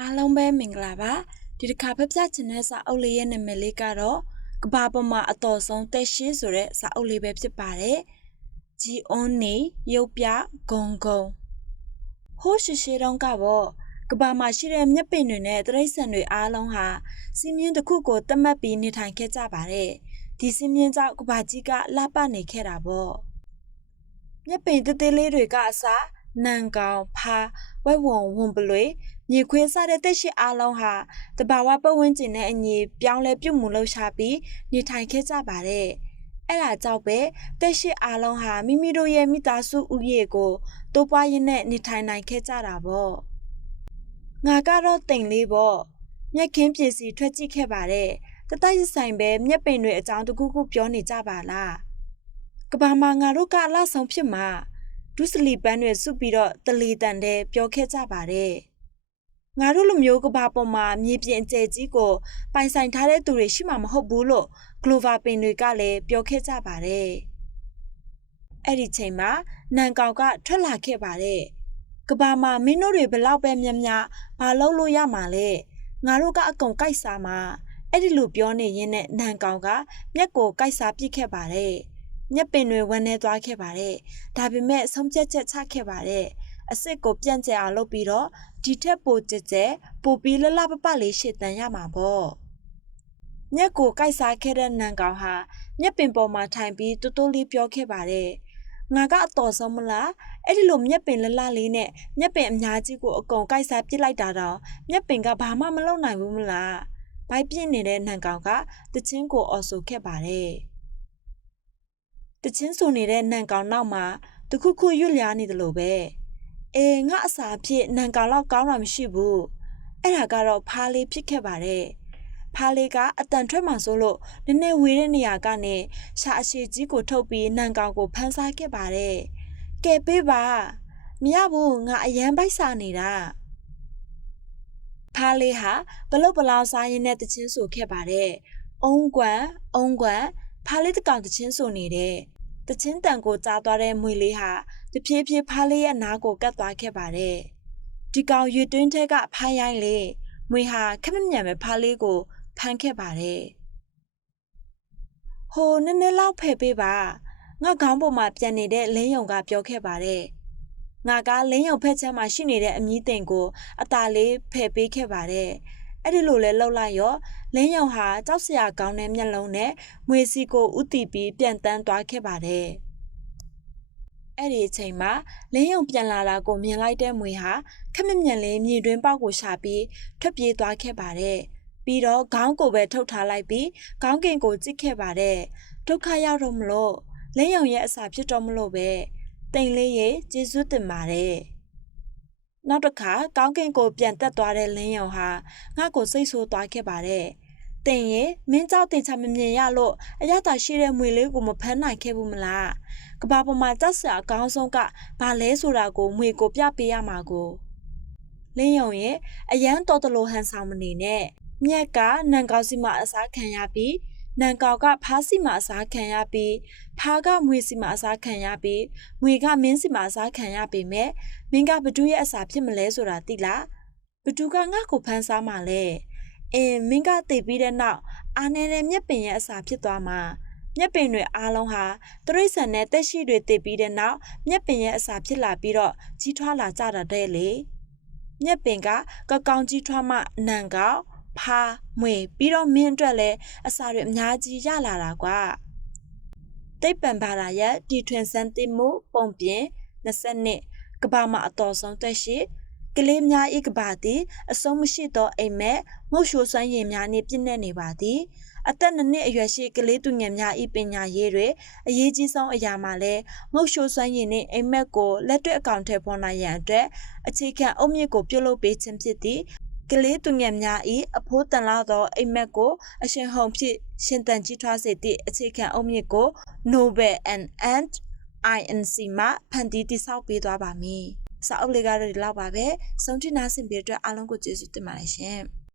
အားလုံးပဲမင်္ဂလာပါဒီတစ်ခါဖက်ပြချင်တဲ့စာအုပ်လေးရဲ့နာမည်လေးကတော့ကဘာပေါ်မှာအတော်ဆုံးတက်ရှိဆိုတဲ့စာအုပ်လေးပဲဖြစ်ပါတယ်ဂျီအွန်နီရုပ်ပြဂုံဂုံဟိုးရှိတုန်းကပေါ့ကဘာမှာရှိတဲ့မြက်ပင်တွေနဲ့တရိတ်ဆန်တွေအားလုံးဟာစီးမြင်းတစ်ခုကိုတတ်မှတ်ပြီးနေထိုင်ခဲ့ကြပါတယ်ဒီစီးမြင်းကြောင့်ကဘာကြီးကလှပနေခဲ့တာပေါ့မြက်ပင်သေးသေးလေးတွေကအစားနန်ကောင်ဖာဝက်ဝုံဝန်ပလွေမြေခွေးစားတဲ့တက်ရှိအားလုံးဟာတဘာဝပတ်ဝန်းကျင်နဲ့အညီပြောင်းလဲပြုတ်မှုလှုပ်ရှားပြီးနေထိုင်ခဲ့ကြပါတယ်။အဲ့ဒါကြောင့်ပဲတက်ရှိအားလုံးဟာမိမိတို့ရဲ့မိသားစုဥယေကိုတိုးပွားရင်းနဲ့နေထိုင်နိုင်ခဲ့ကြတာပေါ့။ငါကတော့တိမ်လေးပေါ့။မြက်ခင်းပစ္စည်းထွက်ကြည့်ခဲ့ပါတယ်။တတိုက်ဆိုင်ပဲမြက်ပင်တွေအကြောင်းတခုခုပြောနေကြပါလား။ကဘာမှာငါတို့ကအလားဆုံးဖြစ်မှာဒုစလီပန်းတွေစုပြီးတော့တလီတန်တဲ့ပြောခဲ့ကြပါတယ်ငါတို့လူမျိုးကဘာပေါ်မှာမြေပြင်အကျယ်ကြီးကိုပိုင်ဆိုင်ထားတဲ့သူတွေရှိမှာမဟုတ်ဘူးလို့ဂလိုဗာပင်တွေကလည်းပြောခဲ့ကြပါတယ်အဲ့ဒီချိန်မှာနန်ကောင်ကထွက်လာခဲ့ပါတယ်ကဘာမှာမင်းတို့တွေဘလောက်ပဲမြများဘာလုပ်လို့ရမှာလဲငါတို့ကအကုန်ကြိုက်စားမှာအဲ့ဒီလိုပြောနေရင်းနဲ့နန်ကောင်ကမျက်ကိုကြိုက်စားပစ်ခဲ့ပါတယ်မျက်ပင်တွေဝန်းနေသွားခဲ့ပါတယ်။ဒါပေမဲ့ဆုံးဖြတ်ချက်ချခဲ့ပါတယ်။အစ်စ်ကိုပြန့်ကျဲအောင်လုပ်ပြီးတော့ဒီထက်ပိုကျဲပိုပြီးလှပပလေးရှေ့တန်းရမှာပေါ့။မျက်ကိုကြိုက်စားခဲ့တဲ့နန်ကောင်ဟာမျက်ပင်ပေါ်မှာထိုင်ပြီးတူတူလေးပြောခဲ့ပါတယ်။ငါကအတော်ဆုံးမလား။အဲ့ဒီလိုမျက်ပင်လှလေးနဲ့မျက်ပင်အများကြီးကိုအကုန်ကြိုက်စားပစ်လိုက်တာတော့မျက်ပင်ကဘာမှမလုပ်နိုင်ဘူးမလား။ဘိုက်ပြင်းနေတဲ့နန်ကောင်ကတချင်းကိုအော်ဆိုခဲ့ပါတယ်။တချင်းဆိုနေတဲ့နန်ကောင်နောက်မှာတခုခုရွတ်လျားနေတယ်လို့ပဲအေးငါအစာဖြစ်နန်ကောင်လောက်ကောင်းတာမရှိဘူးအဲ့ဒါကတော့ဖားလေးဖြစ်ခဲ့ပါတယ်ဖားလေးကအတန်ထွက်မှဆိုလို့နည်းနည်းဝေးတဲ့နေရာကနေရှာအရှိကြီးကိုထုတ်ပြီးနန်ကောင်ကိုဖမ်းစားခဲ့ပါတယ်ကဲပေးပါမရဘူးငါအရန်ပိုက်စားနေတာဖားလေးဟာဘလုတ်ပလောင်စားရင်းနဲ့တချင်းဆိုခဲ့ပါတယ်အုံးကွမ်ဖားလေးတကောင်တချင်းဆိုနေတဲ့တချင်းတန်ကိုကြားသွားတဲ့မွေလေးဟာတဖြည်းဖြည်းဖားလေးရဲ့နားကိုကပ်သွားခဲ့ပါတယ်ဒီကောင်ရွတွင်းထဲကဖားရိုင်းလေမွေဟာခက်မမြန်ပဲဖားလေးကိုဖမ်းခဲ့ပါတယ်ဟိုနည်းနည်းလောက်ဖယ်ပေးပါငါခေါင်းပေါ်မှာပြန်နေတဲ့လင်းယုံကပြောခဲ့ပါတယ်ငါကလင်းယုံဖက်ချမ်းမှာရှိနေတဲ့အမီးတင်ကိုအตาလေးဖယ်ပေးခဲ့ပါတယ်အဲ့ဒီလိုလဲလှုပ်လိုက်ရောလင်းယုံဟာကြောက်စရာကောင်းတဲ့မျက်လုံးနဲ့မွေစီကိုဥတီပြီးပြန်တန်းသွားခဲ့ပါတယ်အဲ့ဒီအချိန်မှာလင်းယုံပြန်လာတာကိုမြင်လိုက်တဲ့မွေဟာခက်မမြန်လေးမြေတွင်းပေါက်ကိုရှာပြီးထွက်ပြေးသွားခဲ့ပါတယ်ပြီးတော့ခေါင်းကိုပဲထုတ်ထားလိုက်ပြီးခေါင်းကင်ကိုကြည့်ခဲ့ပါတယ်ဒုက္ခရောက်တော့မလို့လင်းယုံရဲ့အစာဖြစ်တော့မလို့ပဲတိမ်လေးရဲ့ကျေးဇူးတင်ပါတယ်နောက်တစ်ခါကောင်းကင်ကိုပြန်တက်သွားတဲ့လင်းယုံဟာငါ့ကိုစိတ်ဆိုးသွားခဲ့ပါတယ်။တင်ရင်မင်းကြောက်တင်ချမမြင်ရလို့အရသာရှိတဲ့မွေလေးကိုမဖမ်းနိုင်ခဲ့ဘူးမလား။ကဘာပေါ်မှာကြောက်စရာအကောင်းဆုံးကဘာလဲဆိုတာကိုမွေကိုပြပေးရမှာကိုလင်းယုံရဲ့အရန်တော်တလို့ဟန်ဆောင်မနေနဲ့မြက်ကနန်ကောက်စီမှာအစားခံရပြီးနန်ကောက်ကဖားစီမှာအစားခံရပြီးဖားကမွေစီမှာအစားခံရပြီးမွေကမင်းစီမှာအစားခံရပေမဲ့မင်းကဘသူရဲ့အစာဖြစ်မလဲဆိုတာသိလားဘသူကငါ့ကိုဖမ်းစားမှာလဲမင်းကသိပြီးတဲ့နောက်အာနေတဲ့မြက်ပင်ရဲ့အစာဖြစ်သွားမှာမြက်ပင်တွေအားလုံးဟာတရိတ်ဆန်နဲ့တက်ရှိတွေသိပြီးတဲ့နောက်မြက်ပင်ရဲ့အစာဖြစ်လာပြီးတော့ကြီးထွားလာကြတာတဲ့လေမြက်ပင်ကကောင်ကြီးထွားမှနန်ကောက်ဖားမွေပြီးတော့မင်းအတွက်လည်းအစာတွေအများကြီးရလာတာကွာတိတ်ပံပါလာရဲ့တီထွင်စန်းတိမှုပုံပြင်22ကဘာမှာအတော်ဆုံးတက်ရှိကလေးများဤကဘာသည်အဆုံးမရှိသောအိမ်မက်မုတ်ရှိုးစွမ်းရည်များနှင့်ပြည့်နေနေပါသည်အသက်2နှစ်အရွယ်ရှိကလေးသူငယ်များဤပညာရေးတွေအရေးကြီးဆုံးအရာမှာလဲမုတ်ရှိုးစွမ်းရည်နှင့်အိမ်မက်ကိုလက်တွေ့အကောင့်ထဲပေါ်နိုင်ရန်အတွက်အခြေခံအုတ်မြစ်ကိုပြုလုပ်ပေးခြင်းဖြစ်သည်ကလေးသူငယ်များ၏အဖိုးတန်လာသောအိမ်မက်ကိုအရှင်ဟုန်ဖြစ်ရှင်တန်ကြီးထွားစေသည့်အခြေခံအုတ်မြစ်ကို Nobel and INC မှဖန်တီးတည်ဆောက်ပေးသွားပါမည်။စာအုပ်လေးကတော့ဒီလောက်ပါပဲ။ဆုံးထိနာဆင်ပေးတဲ့အတွက်အားလုံးကိုကျေးဇူးတင်ပါတယ်ရှင်။